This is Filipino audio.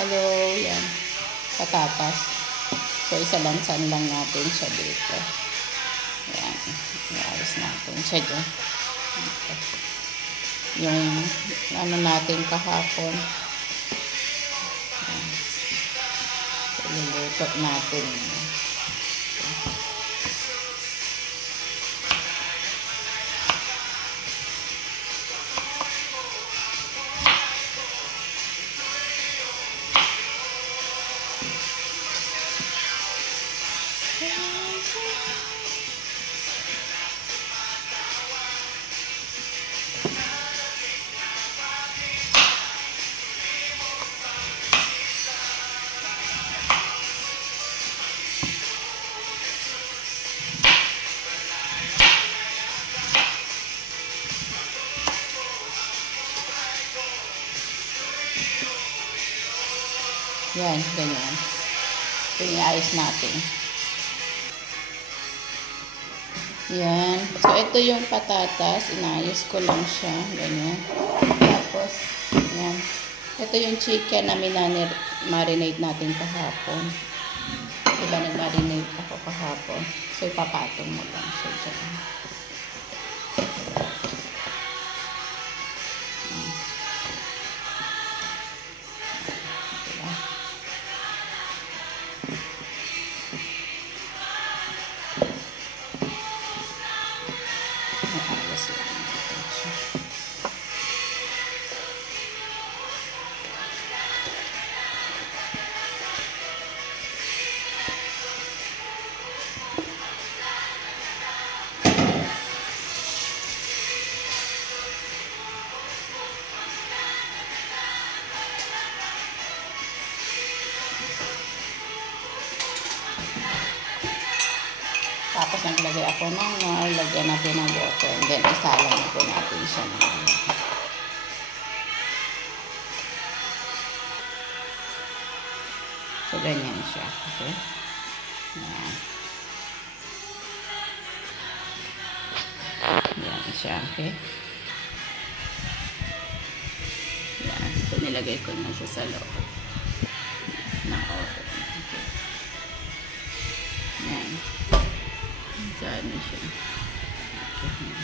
Hello, yan. Patatas. So, isalansan lang natin siya dito. Yan. Iayos natin siya dyan. Yung ano natin kahapon. Yan. So, iluluto natin. Yan, ganyan. So, iayos natin. Yan. So, ito yung patatas. Inayos ko lang siya. Ganyan. Tapos, yan. Ito yung chicken na marinate natin kahapon. Diba nag-marinate ako kahapon. So, ipapatong mo lang siya dyan. Tapos naglagay ako ng nor, lagyan natin ng water, and then isalang na po natin siya. So, ganyan siya. Okay? Yan. Yan siya. Okay? Yan. So, nilagay ko na siya sa loob ng oven. Okay. Yan. Diyan na siya. Okay.